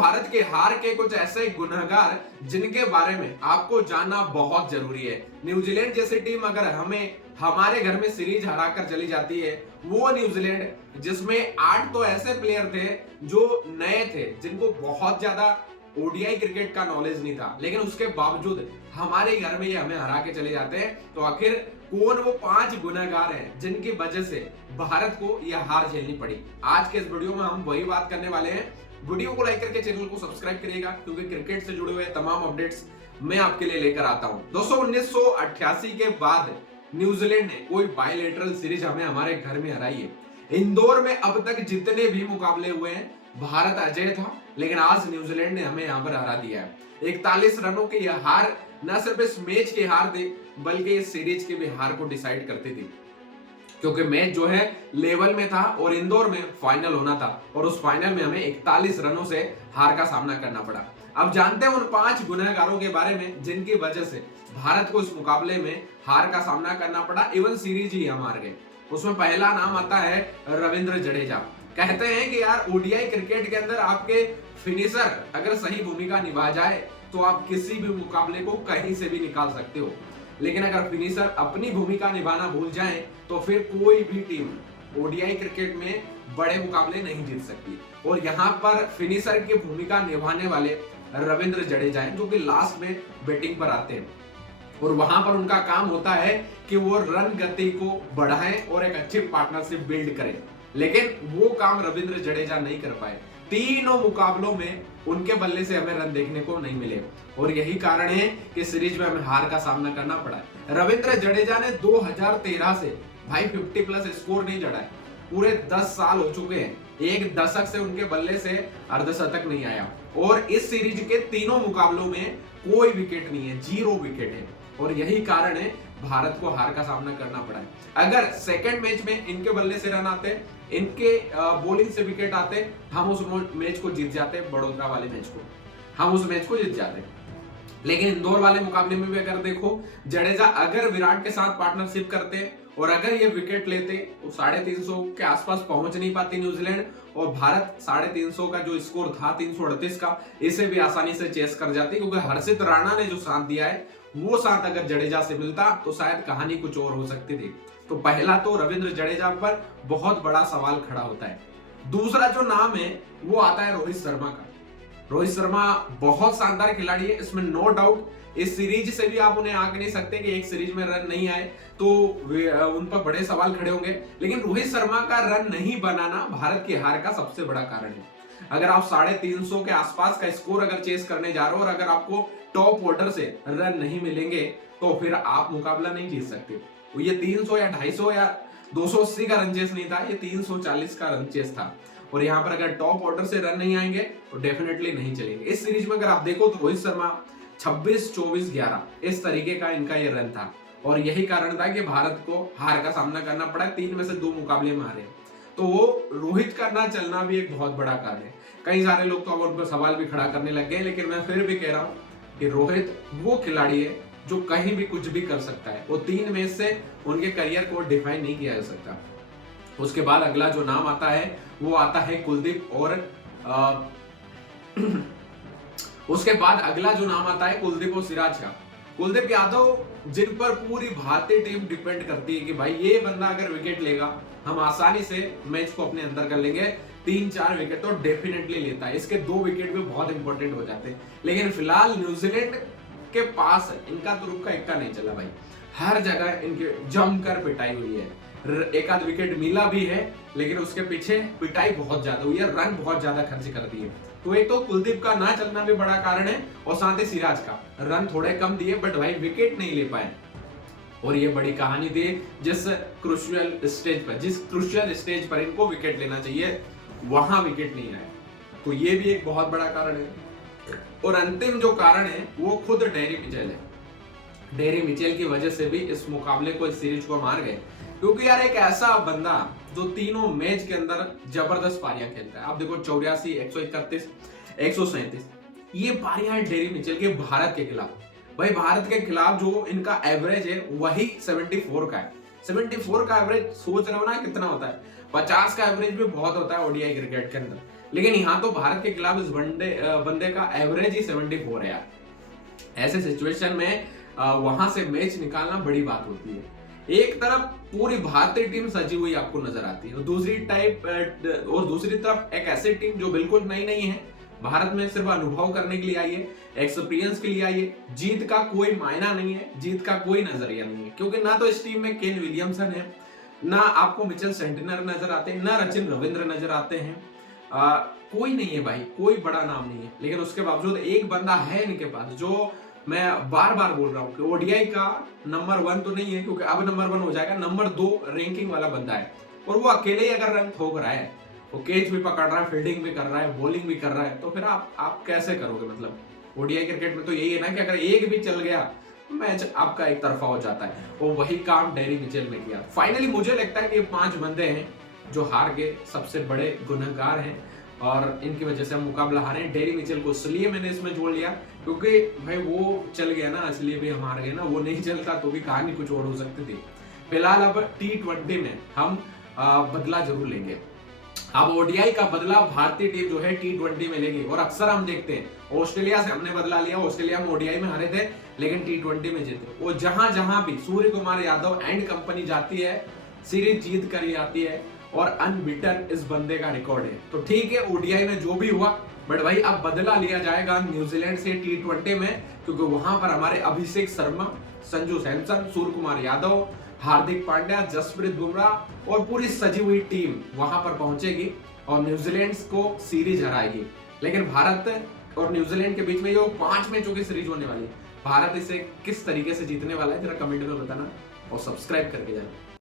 भारत के हार के कुछ ऐसे गुनहगार जिनके बारे में आपको जानना बहुत जरूरी है। न्यूजीलैंड जैसी टीम अगर हमें हमारे घर में सीरीज हराकर चली जाती है, वो न्यूजीलैंड जिसमें 8 तो ऐसे प्लेयर थे जो नए थे, जिनको बहुत ज्यादा ओडीआई क्रिकेट का नॉलेज नहीं था, लेकिन उसके बावजूद हमारे घर में ये हमें हरा के चले जाते हैं। तो आखिर कौन वो 5 गुनहगार हैं जिनकी वजह से भारत को यह हार झेलनी पड़ी? आज के इस वीडियो में हम वही बात करने वाले हैं। वीडियो को लाइक करके चैनल को सब्सक्राइब करिएगा, क्योंकि क्रिकेट से जुड़े हुए तमाम अपडेट्स मैं आपके लिए लेकर आता हूं। दोस्तों, 1988 के बाद न्यूजीलैंड ने कोई बायलैटरल सीरीज हमारे घर में हराई है। इंदौर में अब तक जितने भी मुकाबले हुए हैं, भारत अजय था, लेकिन आज न्यूजीलैंड ने हमें यहाँ पर हरा दिया है। 41 रनों की यह हार न सिर्फ इस मैच की हार थी, बल्कि इस सीरीज की भी हार को डिसाइड करती थी, क्योंकि मैच जो है लेवल में था और इंदौर में फाइनल होना था, और उस फाइनल में हमें 41 रनों से हार का सामना करना पड़ा। अब जानते हैं उन 5 गुनहगारों के बारे में जिनकी वजह से भारत को इस मुकाबले में हार का सामना करना पड़ा, इवन सीरीज ही हम हार गए। उसमें पहला नाम आता है रविंद्र जडेजा। कहते हैं कि यार ओडीआई क्रिकेट के अंदर आपके फिनिशर अगर सही भूमिका निभा जाए तो आप किसी भी मुकाबले को कहीं से भी निकाल सकते हो, लेकिन अगर फिनिशर अपनी भूमिका निभाना भूल जाए तो फिर कोई भी टीम ओडीआई क्रिकेट में बड़े मुकाबले नहीं जीत सकती। और यहाँ पर फिनिशर की भूमिका निभाने वाले रविंद्र जडेजा हैं, जो कि लास्ट में बैटिंग पर आते हैं, और वहां पर उनका काम होता है कि वो रन गति को बढ़ाएं और एक अच्छी पार्टनरशिप बिल्ड करें, लेकिन वो काम रविंद्र जडेजा नहीं कर पाए। तीनों मुकाबलों में उनके बल्ले से हमें रन देखने को नहीं मिले, और यही कारण है कि सीरीज में हमें हार का सामना करना पड़ा। रविंद्र जडेजा ने 2013 से भाई 50 प्लस स्कोर नहीं जड़ा है। पूरे 10 साल हो चुके हैं, एक दशक से उनके बल्ले से अर्धशतक नहीं आया, और इस सीरीज के तीनों मुकाबलों में कोई विकेट नहीं है, 0 विकेट है, और यही कारण है भारत को हार का सामना करना पड़ा है। अगर सेकंड मैच में इनके बल्ले से रन आते, इनके बॉलिंग से विकेट आते, हम उस मैच को जीत जाते। बड़ोदरा वाले मैच को हम उस मैच को जीत जाते। लेकिन इंदौर वाले मुकाबले में भी अगर देखो, जडेजा अगर विराट के साथ पार्टनरशिप करते और अगर ये विकेट लेते तो 350 के आसपास पहुंच नहीं पाती न्यूजीलैंड, और भारत 350 का जो स्कोर था 338 का, इसे भी आसानी से चेस कर जाती, क्योंकि हर्षित राणा ने जो साथ दिया है वो साथ अगर जडेजा से मिलता तो शायद कहानी कुछ और हो सकती थी। तो पहला तो रविंद्र जडेजा पर बहुत बड़ा सवाल खड़ा होता है। दूसरा जो नाम है वो आता है रोहित शर्मा का। रोहित शर्मा बहुत शानदार खिलाड़ी है, इसमें नो डाउट। इस सीरीज से भी आप उन्हें आंक नहीं सकते कि एक सीरीज में रन नहीं आए तो उन पर बड़े सवाल खड़े होंगे, लेकिन रोहित शर्मा का रन नहीं बनाना भारत की हार का सबसे बड़ा कारण है। अगर आप 350 के आसपास का स्कोर अगर चेस करने जा रहे हो और अगर आपको टॉप ऑर्डर से रन नहीं मिलेंगे तो फिर आप मुकाबला नहीं जीत सकते। तो ये 300 या 250 या 280 का रन चेस नहीं था, ये 340 का रन चेस था, और यहाँ पर अगर टॉप ऑर्डर से रन नहीं आएंगे तो डेफिनेटली नहीं चलेंगे। इस सीरीज में अगर आप देखो तो रोहित शर्मा 26, 24, 11 इस तरीके का इनका ये रन था, और यही कारण था कि भारत को हार का सामना करना पड़ा। 3 में से 2 मुकाबले में हारे, तो वो रोहित का ना चलना भी एक बहुत बड़ा कारण है। कई सारे लोग तो अब उन पर सवाल भी खड़ा करने लग गए, लेकिन मैं फिर भी कह रहा हूँ कि रोहित वो खिलाड़ी है जो कहीं भी कुछ भी कर सकता है। वो 3 मैच से उनके करियर को डिफाइन नहीं किया जा सकता। उसके बाद अगला जो नाम आता है वो आता है कुलदीप, और उसके बाद अगला जो नाम आता है कुलदीप और सिराज का। कुलदीप यादव, जिन पर पूरी भारतीय टीम डिपेंड करती है कि भाई ये बंदा अगर विकेट लेगा हम आसानी से मैच को अपने अंदर कर लेंगे। 3-4 विकेट तो डेफिनेटली लेता है, इसके 2 विकेट भी बहुत इंपॉर्टेंट हो जाते हैं। लेकिन फिलहाल न्यूजीलैंड के पास इनका तो रुक का इक्का नहीं चला भाई, हर जगह इनके जमकर पिटाई हुई है। एक आध विकेट मिला भी है, लेकिन उसके पीछे पिटाई बहुत ज्यादा हुई है, रन बहुत ज्यादा खर्च कर दिए। तो एक तो कुलदीप का ना चलना भी बड़ा कारण है, और साथ ही सिराज का रन थोड़े कम दिए, बट भाई विकेट नहीं ले पाए। और ये बड़ी कहानी थी, जिस क्रूशियल स्टेज पर इनको विकेट लेना चाहिए वहां विकेट नहीं आया, तो ये भी एक बहुत बड़ा कारण है। और अंतिम जो कारण है वो खुद डेरी मिचेल है। डेरी मिचेल की वजह से भी इस मुकाबले को, इस सीरीज को हार गए, क्योंकि यार एक ऐसा बंदा जो तीनों मैच के अंदर जबरदस्त पारियां खेलता है। आप देखो 84, 131, 137 ये पारियां है डेरी मिचेल के भारत के खिलाफ। भाई भारत के खिलाफ जो इनका एवरेज है वही 74 का है। 74 का एवरेज सोच रहे हो ना कितना होता है। 50 का एवरेज भी बहुत होता है ओडीआई क्रिकेट के अंदर, लेकिन यहाँ तो भारत के खिलाफ इस बंदे का एवरेज ही 74 है यार। ऐसे सिचुएशन में वहां से मैच निकालना बड़ी बात होती है। एक तरफ पूरी भारतीय टीम सजी हुई आपको नजर आती है और दूसरी तरफ एक ऐसी टीम जो बिल्कुल नई नहीं है, भारत में सिर्फ अनुभव करने के लिए आई है, एक्सपीरियंस के लिए आई है। जीत का कोई मायना नहीं है, जीत का कोई नजरिया नहीं है, क्योंकि ना तो इस टीम में केन विलियमसन है, ना आपको मिचेल सेंटनर नजर आते हैं, ना सचिन रविंद्र नजर आते हैं। कोई नहीं है भाई, कोई बड़ा नाम नहीं है। लेकिन उसके बावजूद एक बंदा है इनके पास जो मैं बार बार बोल रहा हूँ कि ओडीआई का नंबर 1 तो नहीं है, क्योंकि अब नंबर 1 हो जाएगा, नंबर 2 रैंकिंग वाला बंदा है। और वो अकेले ही अगर रन ठोक रहा है, वो कैच भी पकड़ रहा है, फील्डिंग भी कर रहा है, बॉलिंग भी कर रहा है, तो फिर आप कैसे करोगे? मतलब ओडीआई क्रिकेट में तो यही है ना कि अगर एक भी चल गया मैच आपका एक तरफा हो जाता है। और वही काम डेरी मिचेल ने किया। फाइनली मुझे लगता है कि ये 5 बंदे हैं जो हार के सबसे बड़े गुनहगार हैं और इनकी वजह से हम मुकाबला हारे। डेरी मिचेल को इसलिए मैंने इसमें जोड़ लिया क्योंकि भाई वो चल गया ना, इसलिए भी हम हार गए ना। वो नहीं चलता तो भी कहानी कुछ और हो सकती थी। फिलहाल अब T20 में हम बदला जरूर लेंगे। अब ओडीआई का बदला भारतीय टीम जो है T20 में लेगी। और अक्सर हम देखते हैं ऑस्ट्रेलिया से हमने बदला लिया, ऑस्ट्रेलिया में ओडीआई में हारे थे लेकिन T20 में जीते। और जहां जहां भी सूर्य कुमार यादव एंड कंपनी जाती है, सीरीज जीत कर ही आती है और अनबीटन इस बंदे का रिकॉर्ड है। तो ठीक है, ओडीआई में जो भी हुआ, बट भाई अब बदला लिया जाएगा न्यूजीलैंड से T20 में, क्योंकि वहां पर हमारे अभिषेक शर्मा, संजू सैमसन, सूर्य कुमार यादव, हार्दिक पांड्या, जसप्रीत बुमराह और पूरी सजी हुई टीम वहां पर पहुंचेगी और न्यूजीलैंड को सीरीज हराएगी। लेकिन भारत और न्यूजीलैंड के बीच में ये 5 मैचों की सीरीज होने वाली है। भारत इसे किस तरीके से जीतने वाला है जरा कमेंट में बताना और सब्सक्राइब करके जाना।